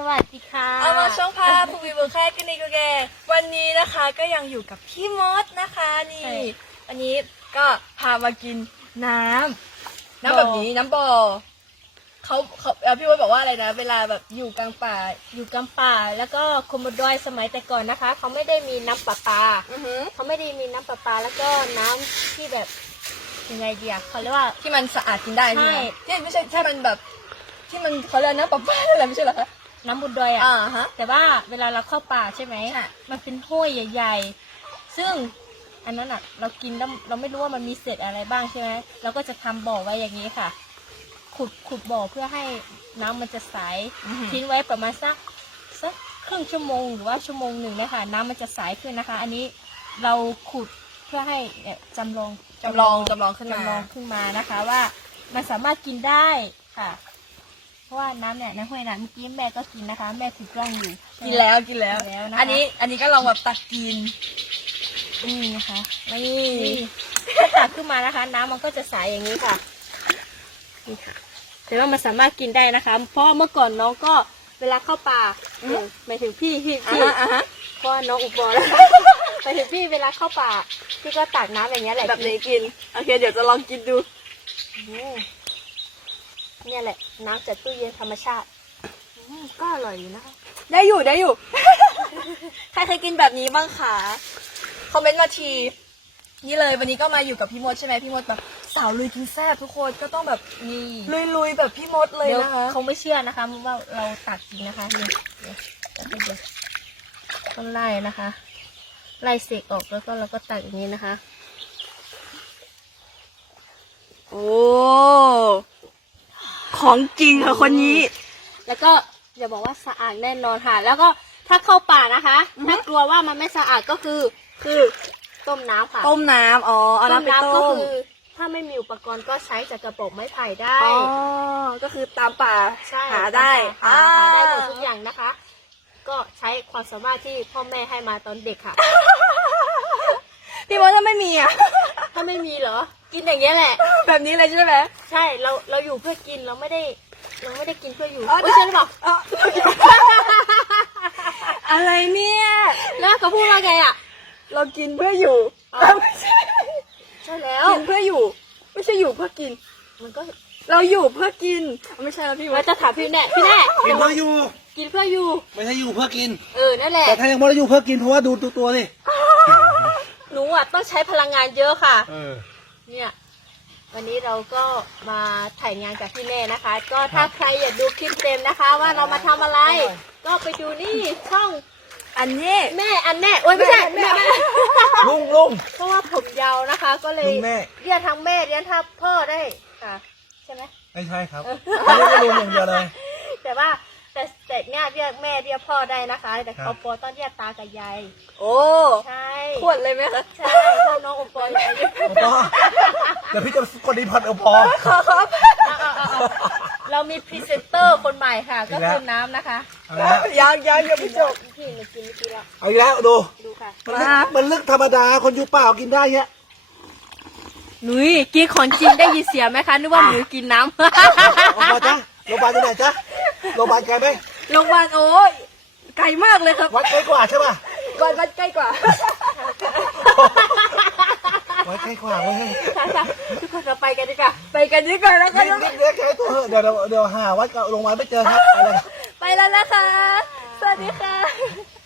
สวัสดีค่ะเอามาช่องพาภูมิบุคคลกันอีกแล้วแก วันนี้นะคะก็ยังอยู่กับพี่มดนะคะนี่ อันนี้ก็พามากินน้ำน้ำแบบนี้น้ำบ่อเขาเขาพี่มดบอกว่าอะไรนะเวลาแบบอยู่กลางป่าอยู่กลางป่าแล้วก็คมบดอยสมัยแต่ก่อนนะคะ เขาไม่ได้มีน้ำปราปาเขาไม่ได้มีน้ำปราปาแล้วก็น้ำที่แบบยังไงเดีอะเขาเรียกว่าที่มันสะอาดกินได้ใช่ไหมที่ไม่ใช่ถ้ามันแบบที่มันเขาเรียกน้ำปราปาอะไรไม่ใช่เหรอคะน้ำบุญดอยอ่ะแต่ว่าเวลาเราเข้าป่าใช่ไหมมันเป็นห้วยใหญ่ ๆ ซึ่งอันนั้นอ่ะเรากินแล้วเราไม่รู้ว่ามันมีเศษอะไรบ้างใช่ไหมเราก็จะทําบ่อไว้อย่างนี้ค่ะ ขุดขุดบ่อเพื่อให้น้ํามันจะใส ทิ้งไว้ประมาณสักสักครึ่งชั่วโมง หรือว่าชั่วโมงหนึ่งนะคะน้ํามันจะใสขึ้นนะคะ อันนี้เราขุดเพื่อให้จําลองจําลองจําลองขึ้นมาจำลองขึ้นมานะคะ ว่ามันสามารถกินได้ค่ะพราะว่าน้ําเนี่ยน้ำห้วยน้ำเมื่อกี้แม่ก็กินนะคะ แม่ถือกล้องอยู่กินแล้วกินแล้วอันนี้ อันนี้ก็ลองแบบตักกินนี่นะคะนี่ถ้าตักขึ้นมานะคะ น้ํามันก็จะใสอย่างนี้ค่ะนี่ค่ะแต่ว่ามันสามารถกินได้นะคะ เพราะเมื่อก่อนน้องก็เวลาเข้าป่าหมายถึงพี่พี่พี่เพราะน้องอุบลแล้หมายถึงพี่เวลาเข้าป่าพี่ก็ตักน้ำอย่างเงี้ยแหละแบบนี้กินโอเคเดี๋ยวจะลองกินดูเนี่ยแหละน้ำจากตู้เย็นธรรมชาติก็อร่อยนะคะได้อยู่ได้อยู่ใครเคยกินแบบนี้บ้างคะคอมเมนต์มาที นี่เลยวันนี้ก็มาอยู่กับพี่มดใช่ไหมพี่มดแบบสาวลุยกินแซ่บทุกคนก็ต้องแบบนี่ลุยๆแบบพี่มดเลยนะคะเขาไม่เชื่อนะคะ ว่าเราตักจริงนะคะนี่ต้องไล่นะคะ ไล่เศษออกแล้วก็เราก็ตักอย่างนี้นะคะ โอ้ของจริงค่ะคนนี้ แล้วก็อย่าบอกว่าสะอาดแน่นอนค่ะ แล้วก็ถ้าเข้าป่านะคะถ้ากลัวว่ามันไม่สะอาดก็คือคือต้มน้ำค่ะ ต้มน้ำอ๋อเอาน้ำไปต้มก็คือถ้าไม่มีอุปกรณ์ก็ใช้จากกระป๋องไม้ไผ่ได้ อ๋อ ก็คือตามป่าใช่หาได้ หาได้หมดทุกอย่างนะคะ ก็ใช้ความสามารถที่พ่อแม่ให้มาตอนเด็กค่ะพี่บอสถ้าไม่มีอ่ะถ้าไม่มีเหรอินอย่างเงี้ยแหละแบบนี้เลยใช่ไหมใช่เราเราอยู่เพื่อกินเราไม่ได้เราไม่ได้กินเพื่ออยู่ไม่ใช่หรอกอะไรเนี่ยแล้วเขาพูดว่าไงอ่ะเรากินเพื่ออยู่ไม่ใช่ใช่แล้วกินเพื่ออยู่ ไม่ใช่อยู่เพื่อกิน มันก็เราอยู่เพื่อกินไม่ใช่พี่ว่าจะถามพี่แน่พี่แน่กินเพื่ออยู่กินเพื่ออยู่ ไม่ใช่อยู่เพื่อกินเออนั่นแหละแต่ถ้ายังไม่ได้อยู่เพื่อกินเพราะว่าดูตัวตัวนี่หนูอ่ะ ต้องใช้พลังงานเยอะค่ะเนี่ยวันนี้เราก็มาถ่ายงานจากพี่แม่นะคะ ก็ถ้าใครอยากดูคลิปเต็มนะคะ ว่าเรามาทำอะไร ก็ไปดูนี่ช่อง อันนี้แม่อันแน่โอ้ยไม่ใช่แม่ลุงลุงเพราะว่าผมยาวนะคะ ก็เลยเรียกทั้งแม่เรียกทั้งพ่อได้ค่ะใช่ไหมไม่ใช่ครับไม่ได้ลุงอย่างเดียวเลยแต่ว่าแต่แต่เนี่ยเรียกแม่เรียกพ่อได้นะคะ แต่เขาปวตอนเรียกตากับยายโอ้ขวดเลยไหมคะ ใช่ชอบน้องอุปอรณ์เดี๋ยวพี่จะคนดีพันอุปกรณ์ขอครับเรามีพรีเซนเตอร์คนใหม่ค่ะ ก็คือน้ำนะคะยังยังยังไม่จบพี่มากินเมื่อกี้แล้วเอาอีกแล้วดู ดูค่ะมันเลึกธรรมดาคนอยู่เปล่ากินได้เงี้ยหนุ่ยกินของจริงได้ยินเสียไหมคะนึกว่าหนูกินน้ำโรงพยาบาลที่ไหนจ๊ะโรงพยาบาลไกลไหมโรงพยาบาลโอ้ยไกลมากเลยครับ วัดใกล้กว่าใช่ป่ะก่อนวัดใกล้กว่าไว้ใครขวางไว้ทุกคนเราไปกันดีกว่า ไปกันดีกว่าแล้วกันเดี๋ยวแค่ตัวเดี๋ยวเดี๋ยวหาว่าลงมาไม่เจอครับไปแล้วนะคะ สวัสดีค่ะ